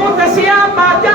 ਨੂੰ ਦੱਸਿਆ ਬਾਦ